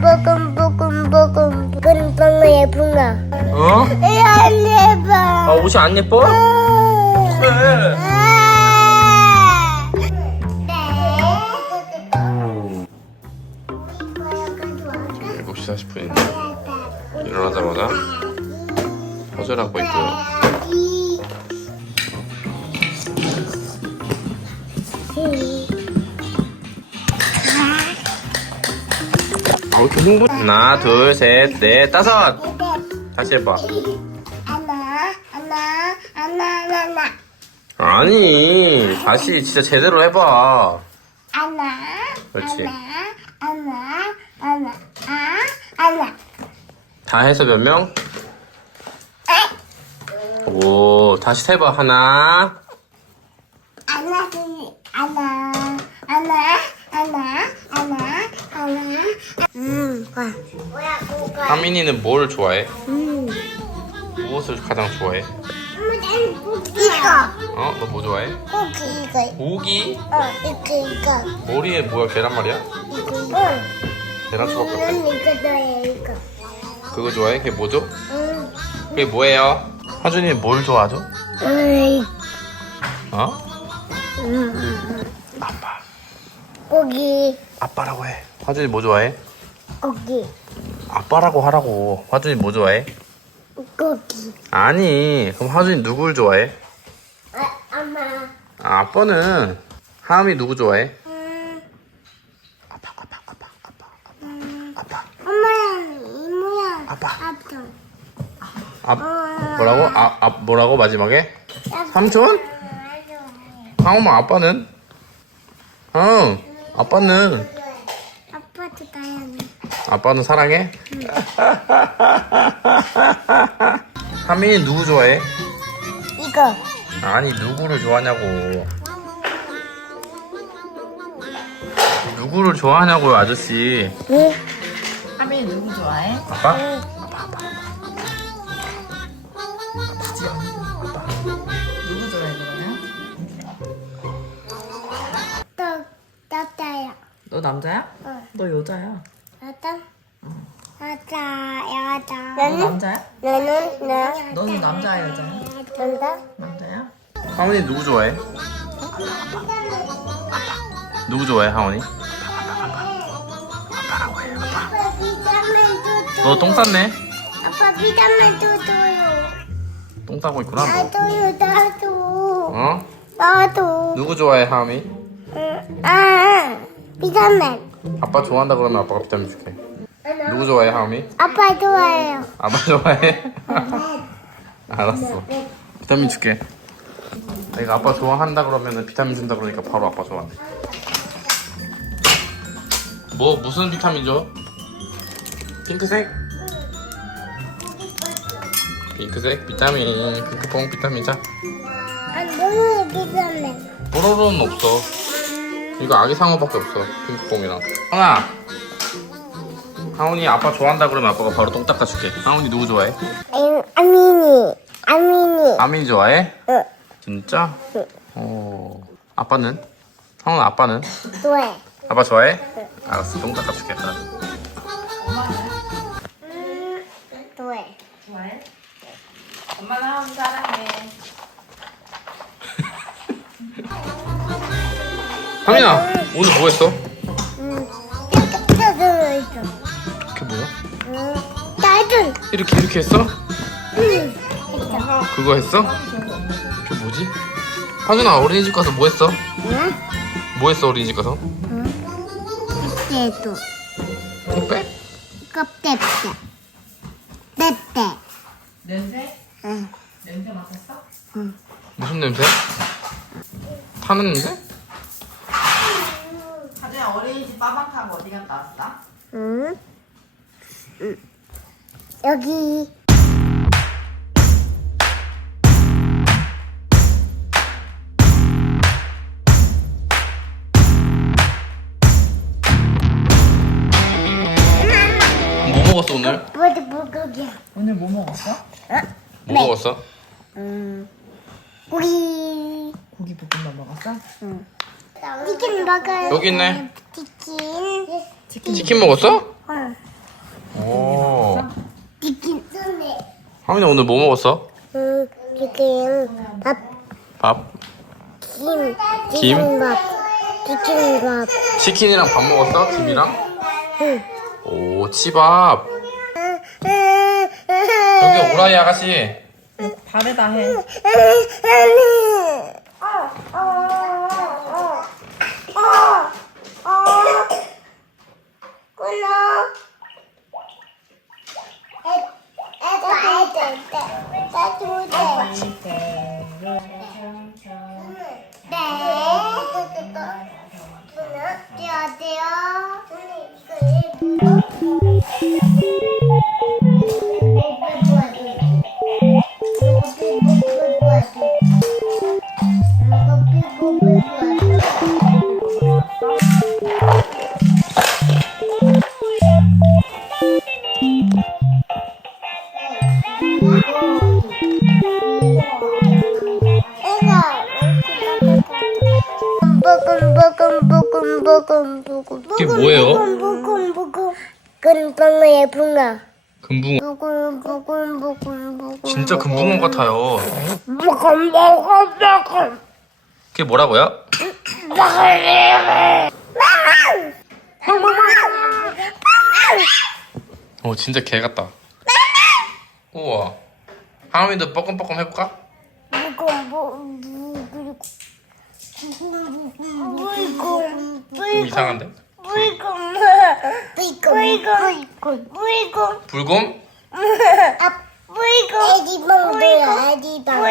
뽀금뽀금뽀금뽀금 뽀금뽀금 예쁜가? 어? 안 예뻐. 아 옷이 안 예뻐? 왜? 네. 7시 40분인데 일어나자마자 허전하고 있고요 하나 둘 셋 넷 다섯. 다시 해봐. 하나, 하나, 하나, 하나, 아니 다시 진짜 제대로 해봐. 하나, 그렇지. 하나, 하나, 하나, 하나. 다 해서 몇 명? 오 다시 해봐 하나. 하나, 둘, 하나, 하나, 하나, 하나, 하나. 음, 와. 하민이는 뭘 좋아해? 음. 무엇을 가장 좋아해? 이거, 어? 너 뭐 좋아해? 고기 이거. 고기? 어, 이거 이거. 머리에 뭐야 계란말이야? 이거 이거. 계란 수박 같아 난 이거 좋아해 이거. 그거 좋아해? 그게 뭐죠? 응. 그게 뭐예요? 하준이 뭘 좋아하죠? 으이. 어? 음. 아빠 고기, 아빠라고 해 화준이 뭐 좋아해? 고기, 아빠라고 하라고 화준이 뭐 좋아해? 고기. 아니 그럼 화준이 누굴 좋아해? 아, 엄마. 아, 아빠는 하음이 누구 좋아해? 음, 아빠 아빠 아빠 아빠 아빠 아빠 엄마야, 이모야. 아빠. 아빠. 아 뭐라고? 아, 아 뭐라고 마지막에? 삼촌? 하음아 아빠는? 응 아빠는 아빠도 다양해. 아빠는 사랑해? 하민이 누구 좋아해? 이거. 아니 누구를 좋아하냐고 누구를 좋아하냐고요 아저씨 응? 하민이 누구 좋아해? 아빠? 누구 좋아해 그러면? 또, 또다요. 너 남자야? 응. 너 여자야? 여자? 여자, 여자. 너 남자야? 너는, 나. 너는 남자야 여자야? 남자? 남자야? 하원이 누구 좋아해? 누구 좋아해 하원이? 아빠라고 해 아빠 너 똥 쌌네? 아빠 비타민 도 줘요. 똥 싸고 있구나 너 나도요, 나도. 어? 나도. 누구 좋아해 하원이? 응. 아, 비타민. 아빠 좋아한다 그러면 아빠가 비타민 줄게 누구 좋아해 하원이? 아빠 좋아해요. 아빠 좋아해? 알았어 비타민 줄게 내가 아빠 좋아한다 그러면 비타민 준다 그러니까 바로 아빠 좋아한대 뭐 무슨 비타민 줘? 핑크색? 핑크색 비타민 핑크퐁 비타민 자안 보여요, 비타민. 뽀로로는 없어 이거 아기 상어밖에 없어 핑크퐁이랑 하나 하온이 아빠 좋아한다 그러면 아빠가 바로 똥 닦아줄게 하온이 누구 좋아해? 응, 아민이. 아민이. 아민이 좋아해? 응. 진짜? 응. 어 아빠는? 하온 아빠는? 좋아해. 아빠 좋아해? 알았어 똥 닦아줄게 그럼. 음, 좋아해. 좋아해? 엄마는 하민 사랑해 하민아 오늘 뭐 했어? 음, 이렇게 들어있어. 그게 뭐야? 음, 나도. 이렇게 이렇게 했어? 응. 있어. 그거 했어? 뭐지? 하준아 어린이집 가서 뭐 했어? 응? 뭐 했어 어린이집 가서? 때도. 택배? 껍데기. 때때. 냄새? 응. 냄새 맡았어? 무슨 냄새? 타는 냄새? 하진아 어린이집 빠방 타고 어디 갔다 왔어? 응? 응. 여기. 오늘? 뿌드 뿌드 오늘 뭐 먹었어? 어? 뭐 네. 먹었어? 음 고기 고기 볶음밥 먹었어? 응. 치킨 먹어요. 여기 있네. 치킨. 치킨. 치킨 먹었어? 응. 오. 치킨. 뭐 하민아 오늘 뭐 먹었어? 응. 치킨. 밥. 밥. 김. 김밥. 치킨밥. 치킨이랑 밥 먹었어? 김이랑? 응. 오 치밥. 여기 오라이 아가씨 밥에다 해. 이게 뭐예요? 근방어의 붕어. 금붕어. 진짜 금붕어 같아요. 그게 뭐라고요? 오 진짜 개 같다 우와 하민이도 뻐끔뻐끔 해볼까? 좀 이상한데? 불곰? 에디방도야 에디방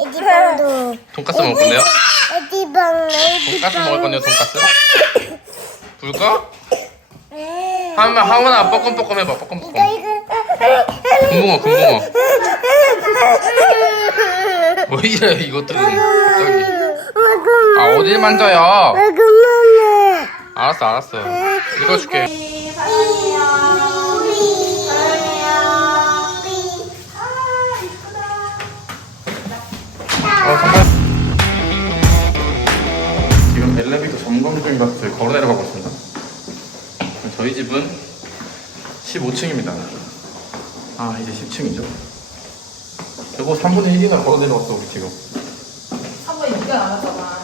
에디방도. 돈까스 먹을 건데요? 에디방 돈까스 먹을 건데요 돈까스? 불까? 하민 하민아 뻐끔뻐끔 해봐 뻐끔뻐끔. 금붕어 금붕어. 왜 이래 이것들이. 갑자기. 아 어딜 만져요 알았어 알았어 읽어줄게 어, 잠깐. 지금 엘리베이터 점검 중인 것 같아서 걸어 내려가고 있습니다. 저희 집은 15층입니다. 아, 이제 10층이죠. 여보, 3분의 1이나 걸어 내려왔어, 우리 지금. 3번 6개 남았잖아.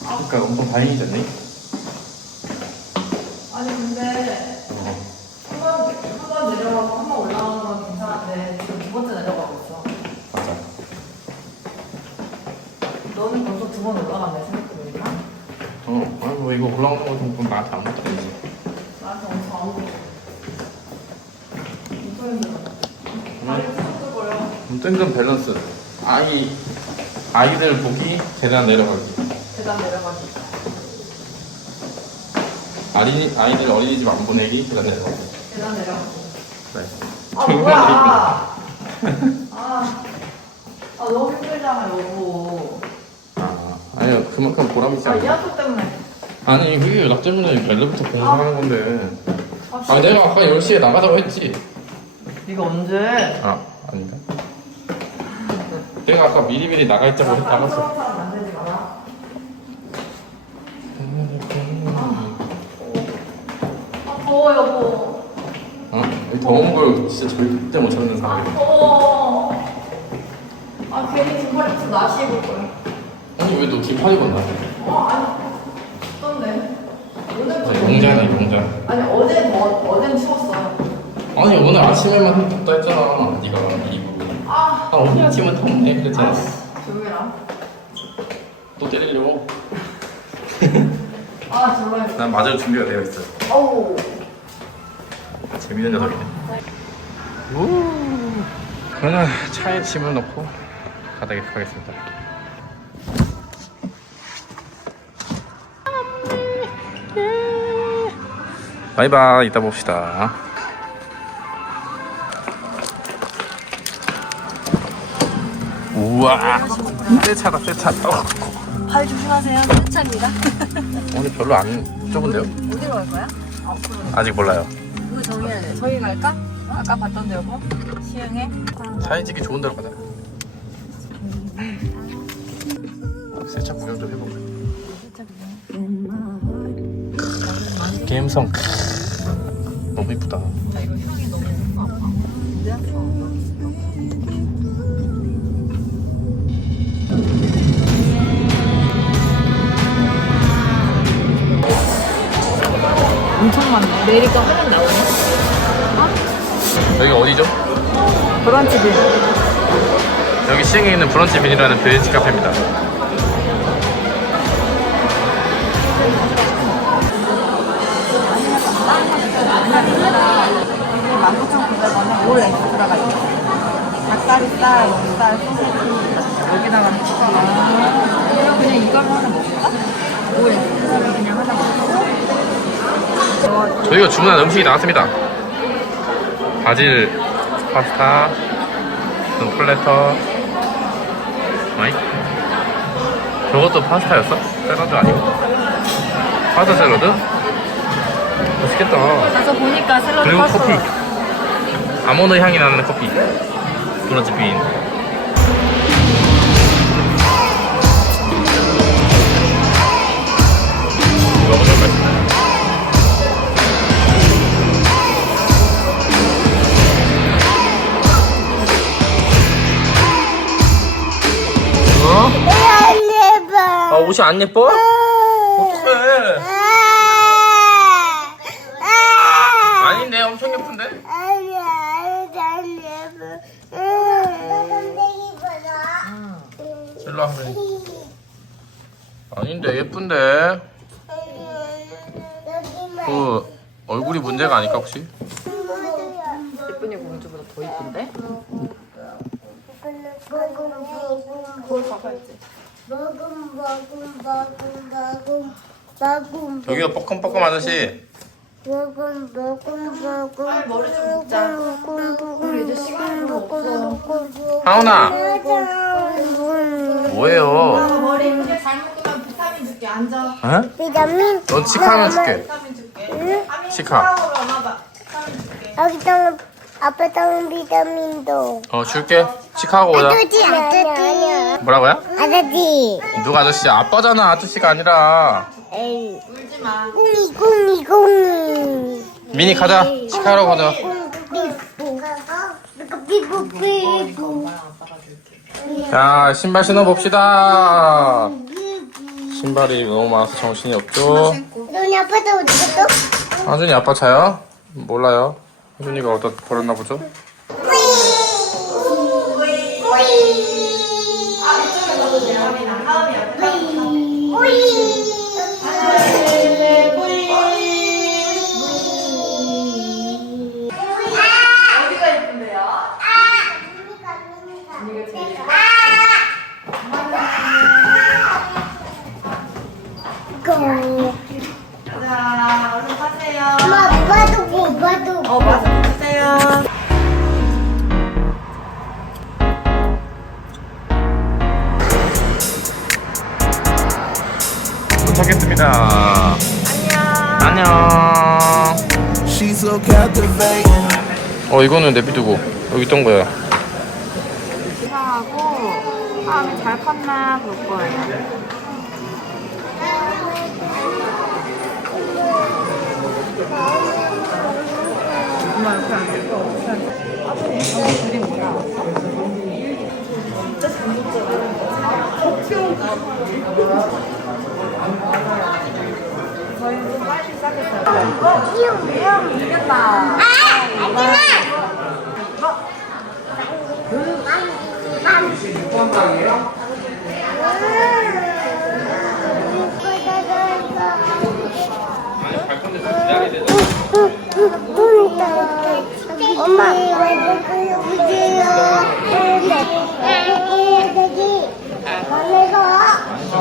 그러니까 엄청 다행이지 않니 근데 어. 한번 내려가고 한 번 올라가는 건 괜찮은데 지금 두 번째 내려가고 있어. 맞아. 너는 벌써 두 번 올라갔네 생각해보니까. 어, 아니, 뭐 이거 올라오는 거좀 그럼 나한테 안 맞다니지. 나한테 엄청 아무도. 엄청 힘들어. 다리 쑥쑥거려. 뜬금 밸런스. 아이, 아이들 보기, 계단 내려가기. 계단 내려가기. 아이, 아이들 어린이집 안 보내기, 계단 내려가기. 계단 내려가기. 네. 아 뭐야? 아, 아 너무 힘들잖아 여보. 아, 아니요, 그만큼 보람있지 아 않아요. 이학교 때문에. 아니 그게 연락 때문에 엘리베이터 공사하는 건데 아, 아 내가 아까 10시에 나가자고 했지 네가 언제? 아 아닌가? 내가 아까 미리미리 아, 딴 사람 만들지 마라. 아 더워 여보. 어? 이 더운 걸 진짜 절대 못 참는 아 사람이야 더워. 아 괜히 등발 입고 나시 입을 거야. 아니 왜 너 긴팔 입었나? 어 아니 어떤데? 오늘 더 용자네 용자 아니 어제 더 어제는 추웠어. 아니 오늘 아침에만 덥다 했잖아. 네가 이거 아 아 오늘 아침은 덥네. 그랬잖아. 조용해라. 또 때리려고? 아 졸라. 난 맞을 준비가 되어 있어. 어우. 재밌는 녀석이네. 그러면 차에 짐을 넣고 가도록 하겠습니다. 바이바이 이따 봅시다 우와 새 차다 새차 발 조심하세요. 세차입니다. 오늘 별로 안 좁은데요? 어디로 갈 거야? 아직 몰라요 그거 정해야 돼. 저기 갈까? 아까 봤던 데 여보? 시흥에? 사진 찍기 좋은 데로 가자 세차 구경 좀 해볼까 게임성 너무 이쁘다 많네. 내일이가 화면 나오네. 여기 어디죠? 브런치 빈. 여기 시흥에 있는 브런치 빈이라는 브런치 카페입니다. 이게 19,900원에 올 엑스트라가 있어. 닭다리살, 목살, 소세지. 여기다가 추가가. 그럼 그냥 이걸로 하나 먹을까? 올 엑스트라를 그냥 하나 먹을까? 저 저희가 주문한 음식이 나왔습니다. 바질 파스타, 좀 플래터, 마이. 저것도 파스타였어? 샐러드 아니고? 파스타 샐러드? 맛있겠다. 가서 보니까 샐러드 그리고. 커피. 아몬드 향이 나는 커피. 브런치 빈. 옷이 안 예뻐? 어떡해 아. 아닌데 엄청 예쁜데? 일로 와 그래. 아닌데 예쁜데 여기만. 그 얼굴이 문제가 아닐까 혹시? 예쁜이 공주보다 더 이쁜데? 그걸 봐봐야지. 먹음 먹음 먹음 먹음 먹음 여기가 뻐끔뻐끔 아저씨 먹음 먹음 먹음 머리 좀 묶자. 먹음 이제 시간이 하은아 뭐예요? 머리 이렇게 잘 묶으면 비타민 줄게. 앉아. 에? 비타민 넌 치카 하나 줄게 비타민 줄게. 응? 아민 치카. 비타민 줄게. 여기다가 아빠다운 비타민도 어 줄게 치카하고 오자. 아저씨 아저씨. 뭐라고요? 아저씨. 누가 아저씨? 아빠잖아 아저씨가 아니라. 에이. 울지 마. 공이 공이 공이 미니 가자. 치카하러 가자. 자 신발 신어봅시다. 신발이 너무 많아서 정신이 없죠. 너네 아빠도 어디 갔어? 하준이 아빠 차요? 몰라요. 하준이가 어디다 버렸나 보죠? 어디가 예쁜데요? 자, 얼른 가세요. 엄마 봐도 봐도 어, 마스크 주세요. 도착했습니다 안녕. 어 이거는 내비두고 여기 있던 거야 이상하고 사람이 잘 컸나 볼 거예요. 엄마 이렇게 안 돼. 이렇게 안 돼. 아버님 둘이 뭐야? 저희는 좀 빨리 시작했어요. 이겼다. 아 하지마 엄마 여기요 여기 여기 내가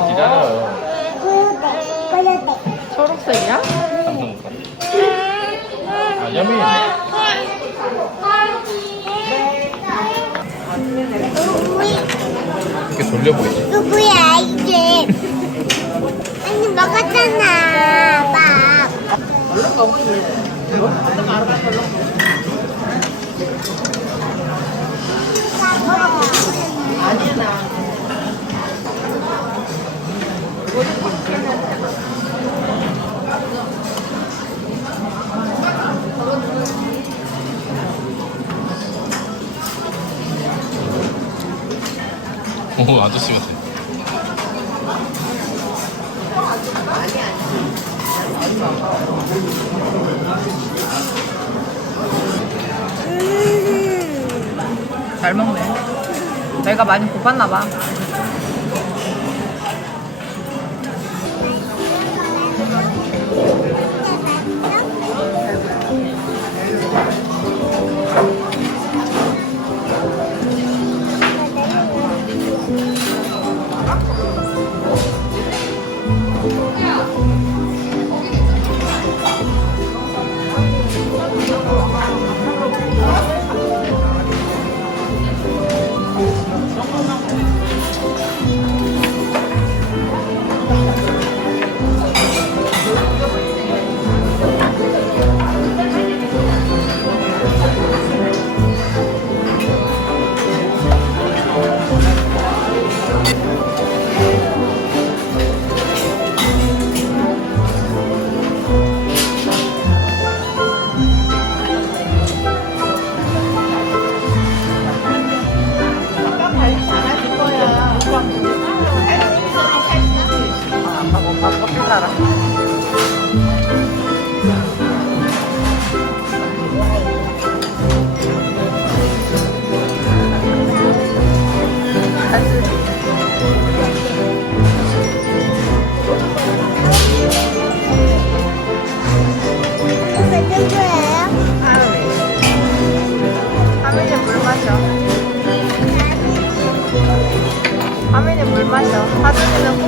기다려요 초록색이야? 아 여미 이렇게 졸려 보이지? 누구야 이게? 아니 먹었잖아, 막. 얼른 먹어. 얼른 말아 얼른 먹어. 오 아저씨 같아 잘 먹네. 내가 많이 고팠나 봐.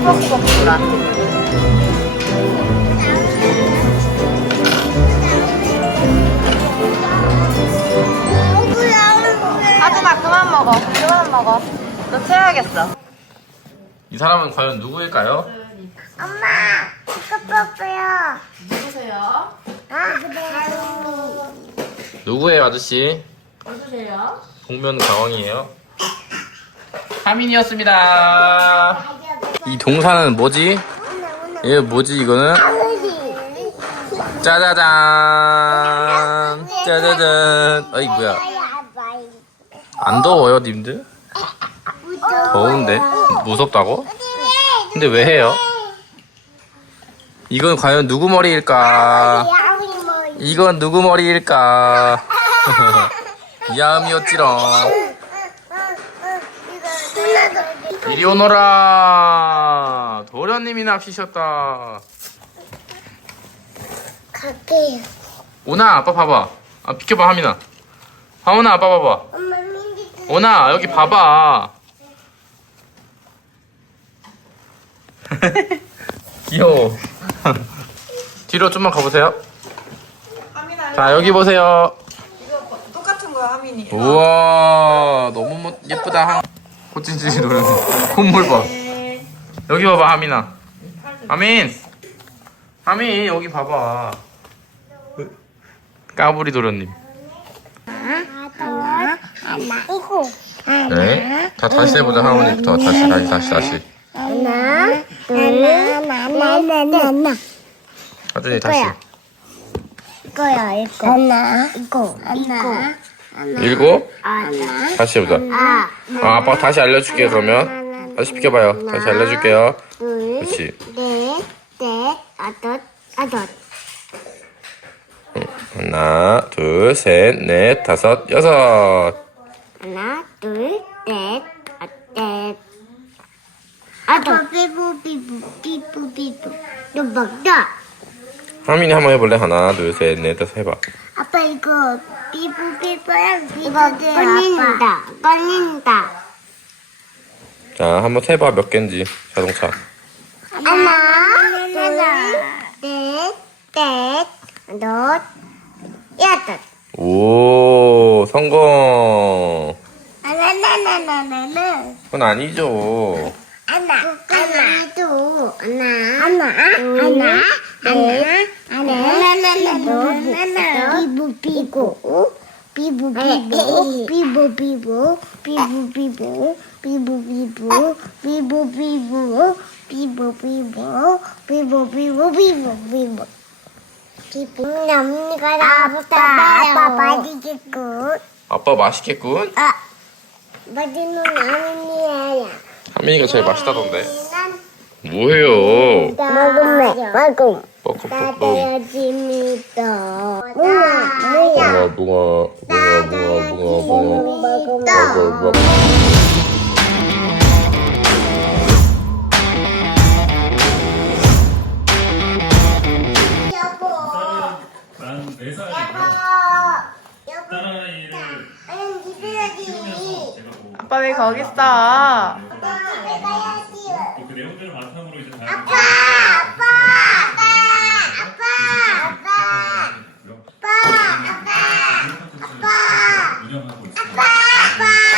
꾸벅꾸벅 놀아. 하준아 그만 먹어. 그만 먹어. 너 채워야겠어. 이 사람은 과연 누구일까요? 엄마, 이거 뽀뽀요. 누구세요? 아, 누구예요, 아저씨? 누구세요? 복면 가왕이에요. 하민이었습니다. 이 동사는 뭐지? 이게 뭐지 이거는? 짜자잔 짜자잔 어이 뭐야 안 더워요 님들? 더운데? 무섭다고? 근데 왜 해요? 이건 과연 누구 머리일까? 이건 누구 머리일까? 야음이었지롱 이리 오너라. 도련님이 납치셨다. 갈게요. 오나 아빠 봐봐. 아 비켜봐 하민아. 하은아 아빠 봐봐. 엄마 오나 여기 봐봐. 귀여워. 뒤로 좀만 가보세요. 자 여기 보세요. 똑같은 거야 하민이. 우와 너무 멋- 예쁘다. 한 코칭치시 노래 콧물 봐 여기 봐봐 하민아 하민 하민 여기 봐봐 까불이 도련님 이거 네. 자 다시 해보자 하은이부터 다시 다시 다시 다시 하나, 둘, 나나나나나. 하준이 다시 이거야 이거. 하나, 이거, 이거. 일곱 다시 해보자 아, 아 아빠가 다시 알려줄게요 그러면 다시 비켜봐요 다시 알려줄게요 둘, 그렇지 넷, 넷, 아덟, 아덟. 하나 둘셋넷 다섯 여섯 하나, 둘, 넷, 아, 넷. 아홉. 삐부, 삐부, 삐부, 삐부. 너 먹자. 하민이 한번 해볼래 하나 둘셋넷 다섯 해봐 아빠 이거 삐부. 이거 꺼낸다. 꺼낸다. 자 한번 세봐 몇 개인지 자동차 하나, 둘, 넷, 넷, 여덟, 여덟. 오 성공 하나나나나나나. 그건 아니죠 하나, 하나, 둘, 하나, 하나, 하나, 넷, 하나, 비부, 비고, 비부, 비부, 비부, 비부, 비부, 비부, 비부, 비부, 비부, 비부, 비부, 비부, 비부, 비부, 비부, 비부. 비부. 남이가 나보다 아빠 맛있겠군. 아빠 맛있겠군 아, 맛있는 남이야. 하민이가 제일 맛있다던데 난 뭐해요 먹음매 먹음 뻑뻑뻑뻑. 나다야지미도 뭉아 붕어 붕어 붕어 붕어 붕어 붕어. 먹어 먹어. 여보 난 4살이고 여보 딸아이를 아니 기다려야지 제가 뭐 아빠 왜 거기 있어? 아빠 집에 가야지 그 내용들을 바탕으로 이제 아빠 아빠 아빠 아빠 아빠. 아빠 아빠